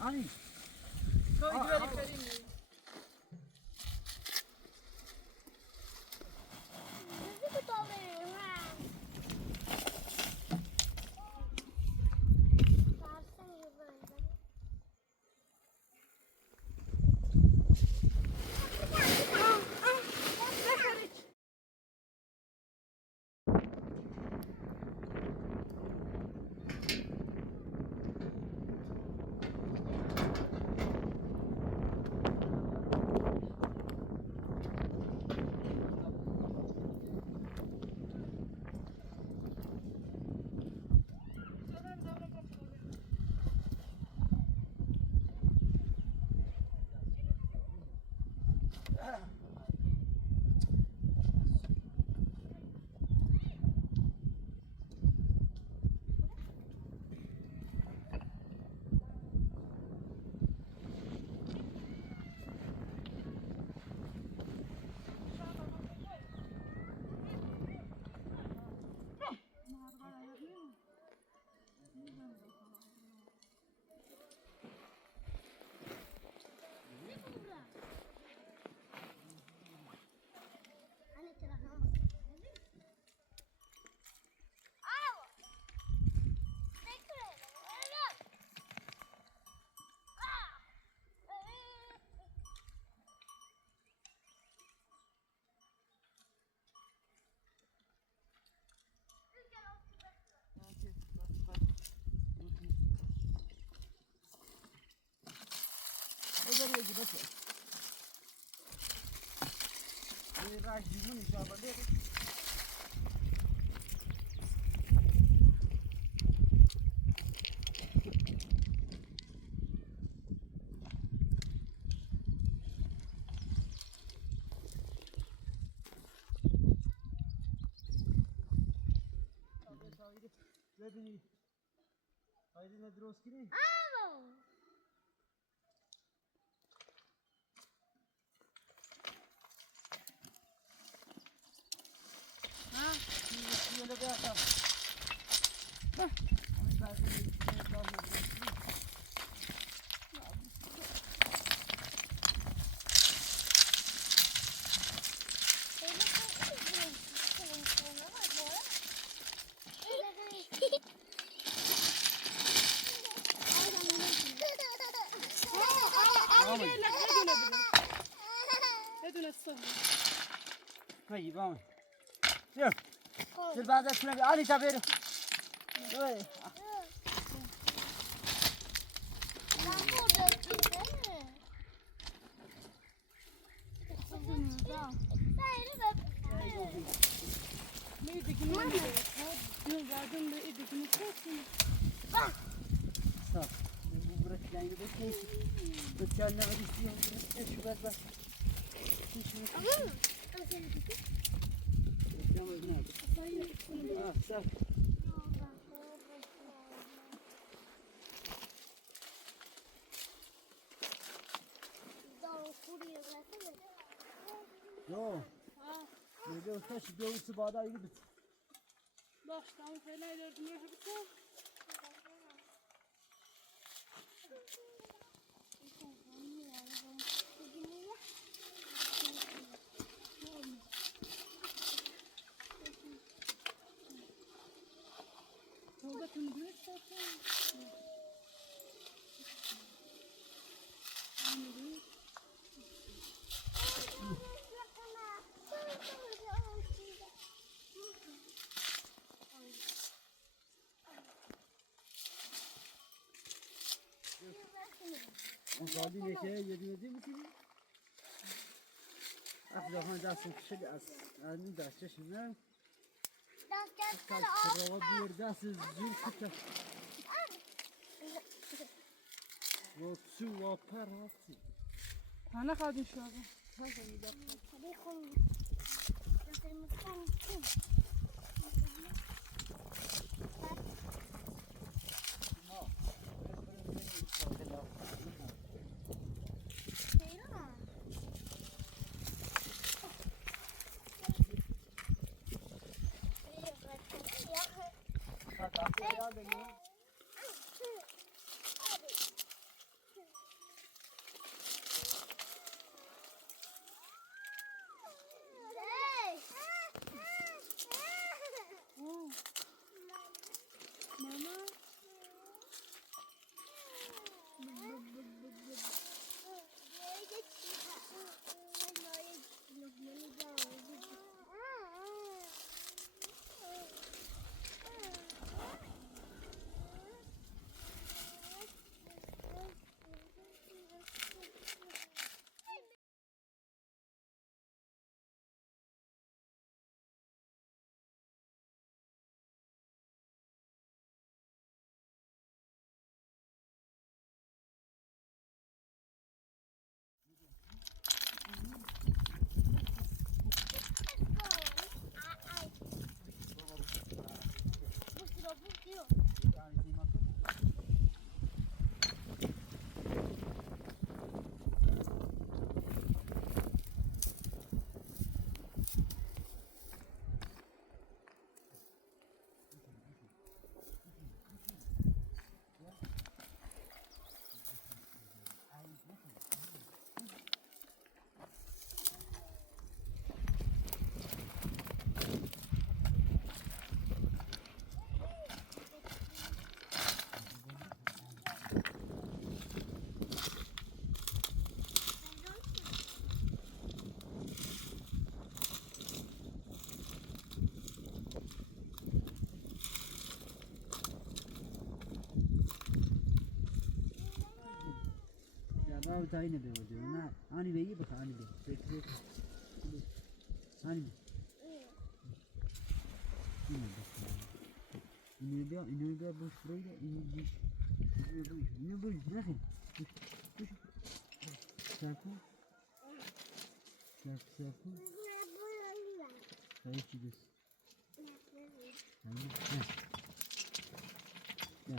Ani. Koy gidelim Karim. ببینی هایده ندرست کنی؟ ها؟ یه بیاشم طيب امي شوف شوف بعد شنو علي شابير Jo. Ne diyor taş doğrusu bağda yürü bit. Baştan felay dördüm yürü bitti. Yolda tündürüz zaten. Sadi ne şey yedin değil misin? Afzalhan dersin kişi az. Yani derste şimdi. Kalk bir dersiz zil kıta. Votsu vaparası. Ana kadın şu an. باو تاینه بودی نه آنی بگی بخ آنی بگی آنی بگی اینو بیا بوش برویده اینو بوش نخیم بوش سرکو سرکو هایی چی دست نه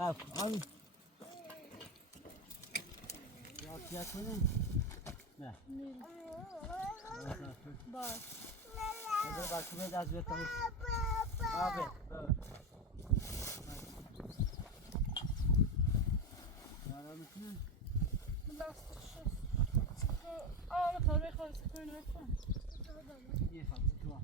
صاف آبی یا کنه نه باش اگر باشه باید از بیت آبی نارا میکنه لاستش شست طبعا خواهد سکنه نکن یه خواهد تو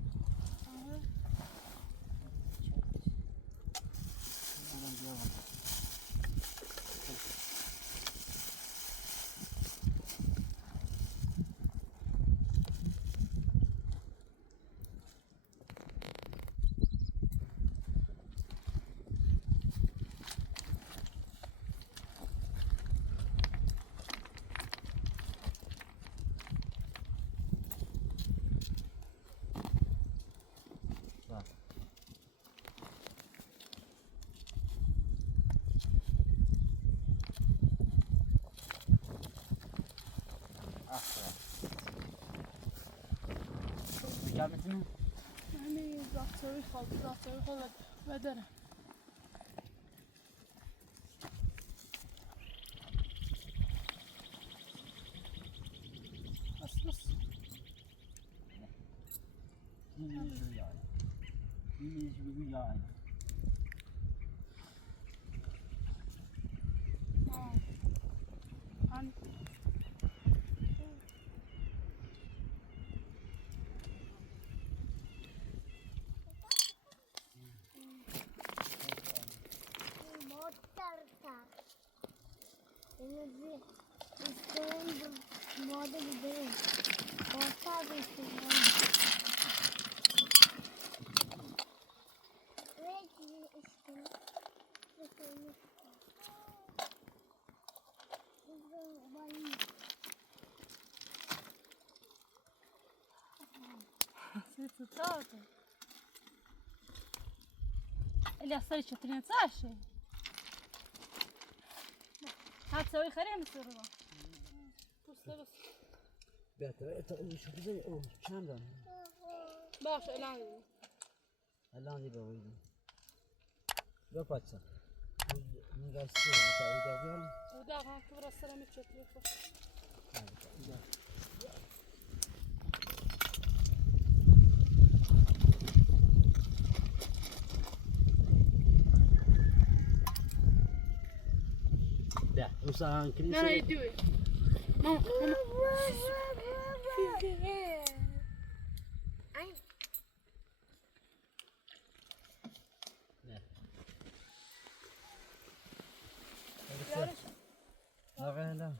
جابتني يعني ضغطوي خالص بدره بس عن Tutto. اللي أصلي شطرين صاشي هتسوي خلينا نصيرها بس بيت شو زي شام ده باش الآن الان دي بويدي لو باتسا من قال سير ودا ودا ودا كان كبر السلام تشوفي ده وصان كنيسة No, you do it. Mom. لا غير لا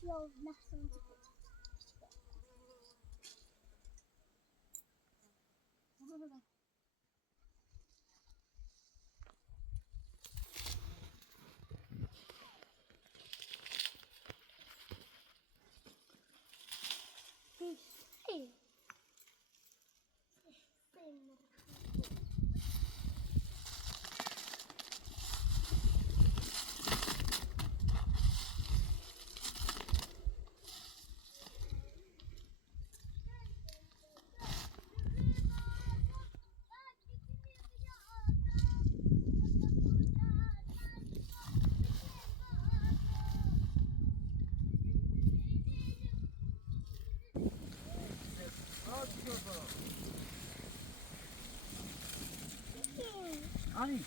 شلون نحسن Hani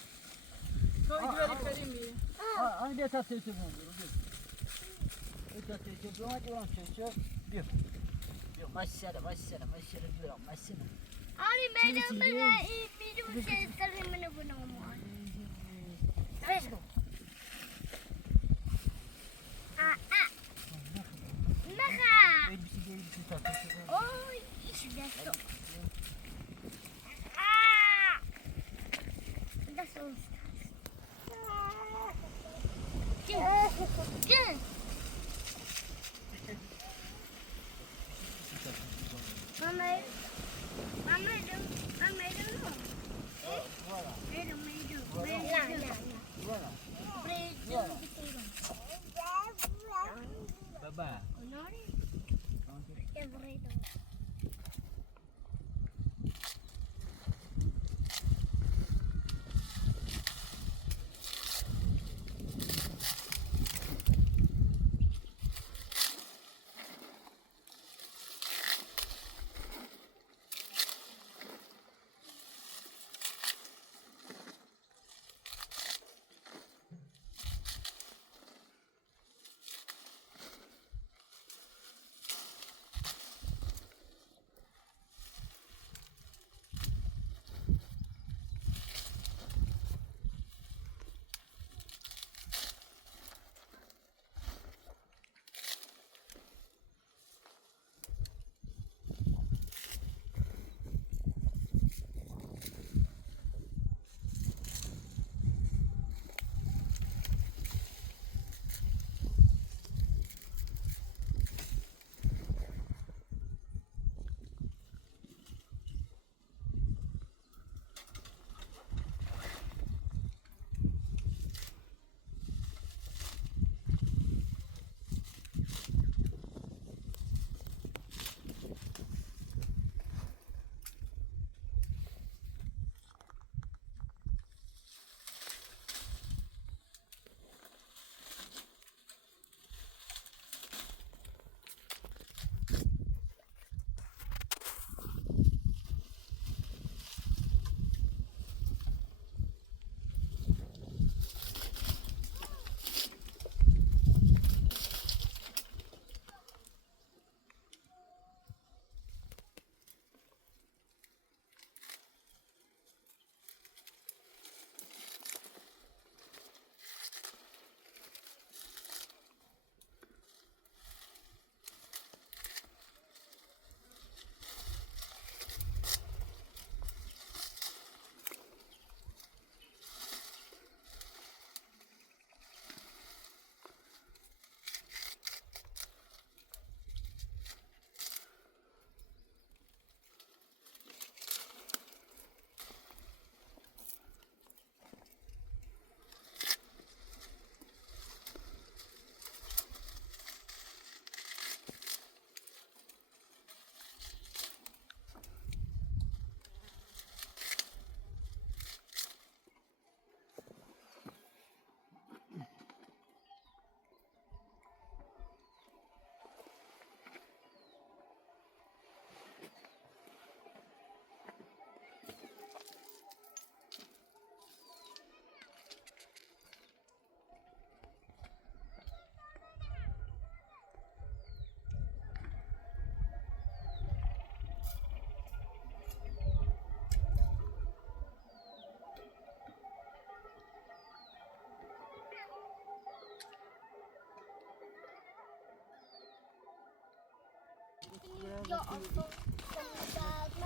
تو ایدوری کریم میری hani bir tas seçim oluyor. Bir tas seçim ama diyorum seçim. Bir. Yok maşallah maşallah maşallah diyorum maşallah. Ani madam bana video şey sarımını bunamam. Evet. Naka. Elbise değil bir tas seçim. Oy işte so. Das uns. Gel. Mama. Baba.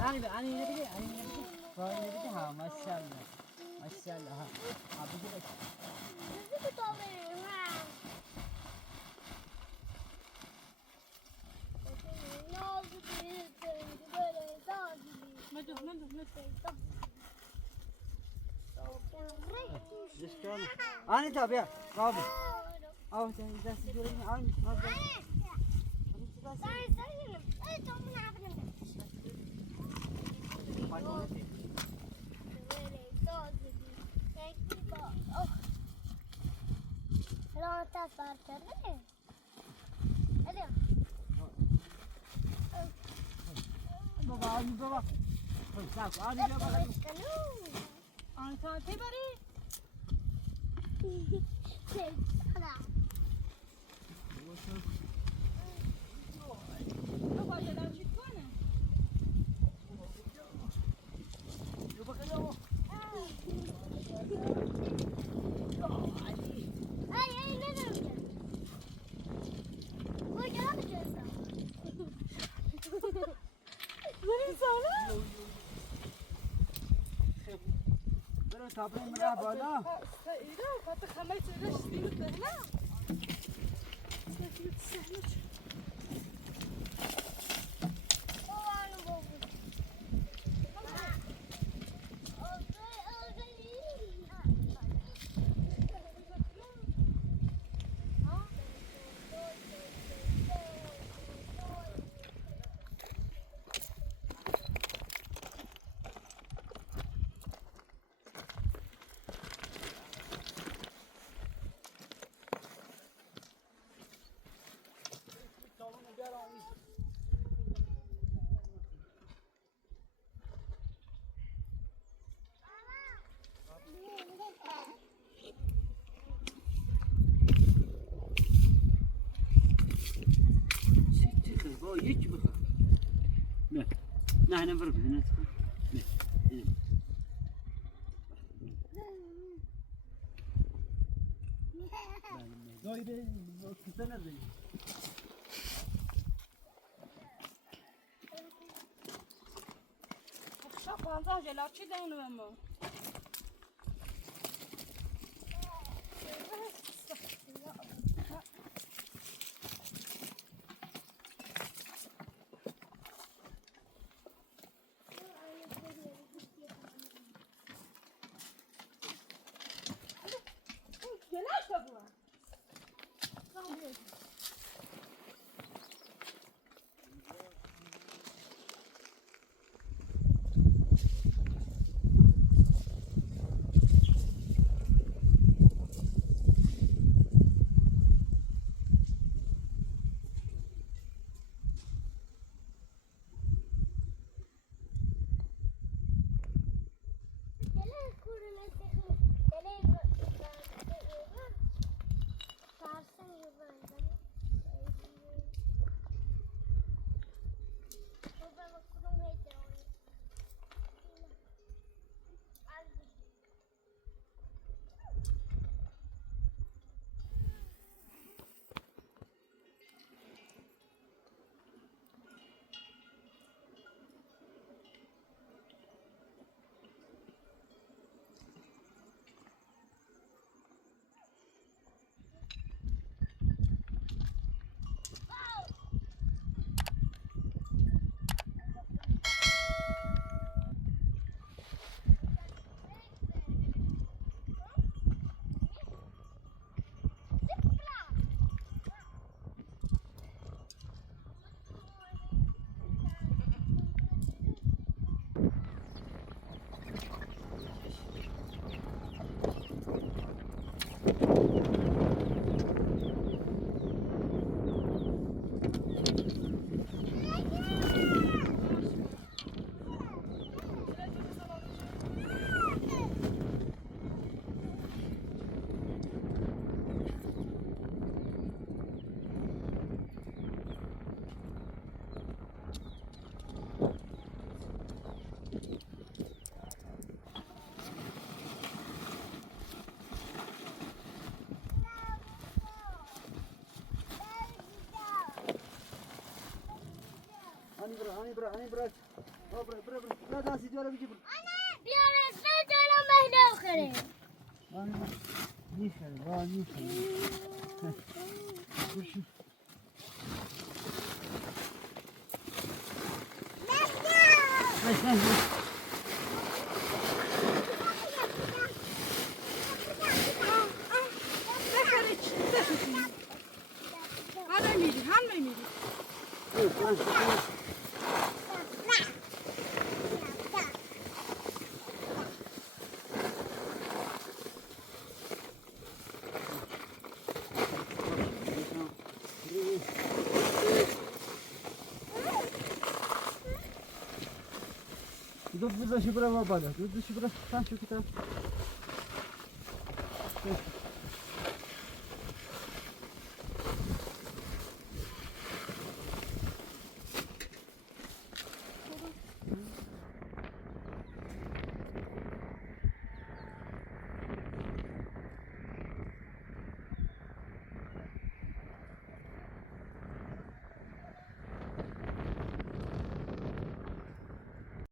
Ani be ani ne bileyim ani ne bileyim. Böyle ne bileyim ha maşallah. Maşallah ha. Abi de bak. مدو مدو مدو Düştü onu. Ani tabi ya. Abi. Abi sen izlersin göreyim. Ani. Abi. Baba, ani baba. Bak, ani baba. آنتا تی بری؟ تو باید دلم چی کنه؟ یه بخیر Ay, ne döneceğim? Bu ne yapacağız? بریم ساله؟ برو تابه مرا بالا ایده فقط خمه سیرش دیگه نه؟ سهلش Babanı boğul. با یکی بخور نه برو بزنه نه دایره کسه نزنی شب بانزا جلاب چی دانو ما؟ Hani bırak. Bırak. Biraz daha sicara bir gibi. Biorę sędzia na mechnę. Nişan. Kurşun. Han میری Тут бзаши брама баня. Тут бзаши брама. Там что-то.